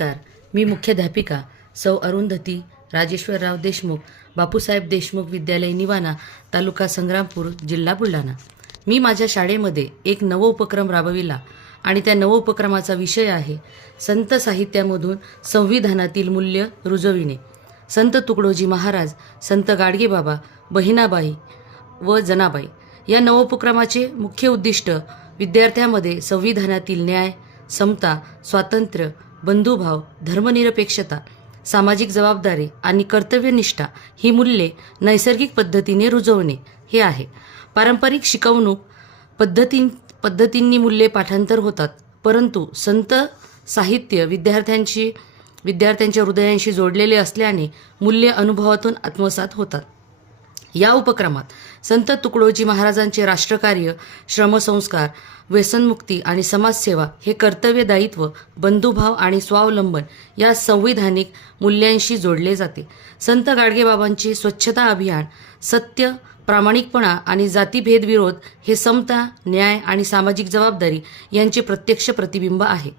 नमस्कार. मी मुख्याध्यापिका सौ अरुंधती राजेश्वरराव देशमुख बापूसाहेब देशमुख विद्यालय निवाणा तालुका संग्रामपूर जिल्हा बुलढाणा. मी माझ्या शाळेमध्ये एक नव उपक्रम राबविला आणि त्या नव उपक्रमाचा विषय आहे संत साहित्यामधून संविधानातील मूल्य रुजविणे. संत तुकडोजी महाराज संत गाडगेबाबा बहिणाबाई व जनाबाई या नवोपक्रमाचे मुख्य उद्दिष्ट विद्यार्थ्यांमध्ये संविधानातील न्याय समता स्वातंत्र्य बंधुभाव धर्मनिरपेक्षता सामाजिक जबाबदारी आणि कर्तव्यनिष्ठा ही मूल्ये नैसर्गिक पद्धतीने रुजवणे हे आहे. पारंपरिक शिकवणूक पद्धतीं पद्धतींनी मूल्ये पाठांतर होतात परंतु संत साहित्य विद्यार्थ्यांशी विद्यार्थ्यांच्या हृदयांशी जोडलेले असल्याने मूल्य अनुभवातून आत्मसात होतात. या उपक्रमात संत तुकडोजी महाराजांचे राष्ट्रकार्य श्रमसंस्कार व्यसनमुक्ती आणि समाजसेवा हे कर्तव्य दायित्व बंधुभाव आणि स्वावलंबन या संविधानिक मूल्यांशी जोडले जाते. संत गाडगेबाबांचे स्वच्छता अभियान सत्य प्रामाणिकपणा आणि जातीभेद विरोध हे समता न्याय आणि सामाजिक जबाबदारी यांचे प्रत्यक्ष प्रतिबिंब आहे.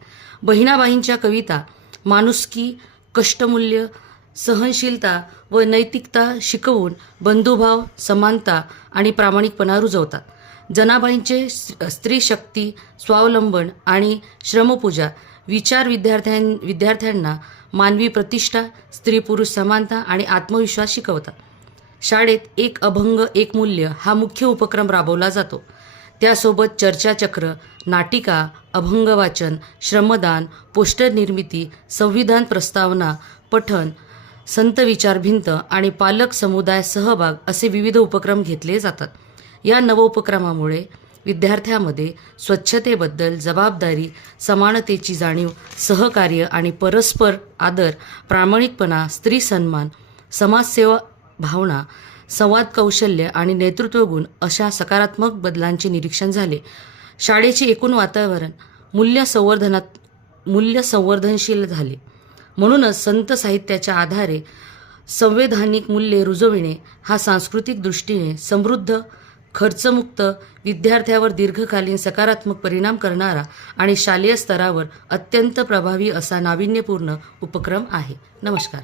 बहिणाबाईंच्या कविता माणुसकी कष्टमूल्य सहनशीलता व नैतिकता शिकवून बंधुभाव समानता आणि प्रामाणिकपणा रुजवतात. जनाबाईंचे स्त्री स्त्रीशक्ती स्वावलंबन आणि श्रमपूजा विचार विद्यार्थ्यां विद्यार्थ्यांना मानवी प्रतिष्ठा स्त्री पुरुष समानता आणि आत्मविश्वास शिकवतात. शाळेत एक अभंग एक मूल्य हा मुख्य उपक्रम राबवला जातो. त्यासोबत चर्चाचक्र नाटिका अभंगवाचन श्रमदान पोस्टर निर्मिती संविधान प्रस्तावना पठण संत विचार भिंत आणि पालक समुदाय सहभाग असे विविध उपक्रम घेतले जातात. या नवोपक्रमामुळे विद्यार्थ्यामध्ये स्वच्छतेबद्दल जबाबदारी समानतेची जाणीव सहकार्य आणि परस्पर आदर प्रामाणिकपणा स्त्री सन्मान समाजसेवा भावना संवाद कौशल्य आणि नेतृत्वगुण अशा सकारात्मक बदलांचे निरीक्षण झाले. शाळेचे एकूण वातावरण मूल्य संवर्धनात मूल्य संवर्धनशील झाले. म्हणूनच संत साहित्याच्या आधारे संवैधानिक मूल्ये रुजविणे हा सांस्कृतिक दृष्टीने समृद्ध खर्चमुक्त विद्यार्थ्यावर दीर्घकालीन सकारात्मक परिणाम करणारा आणि शालेय स्तरावर अत्यंत प्रभावी असा नाविन्यपूर्ण उपक्रम आहे. नमस्कार.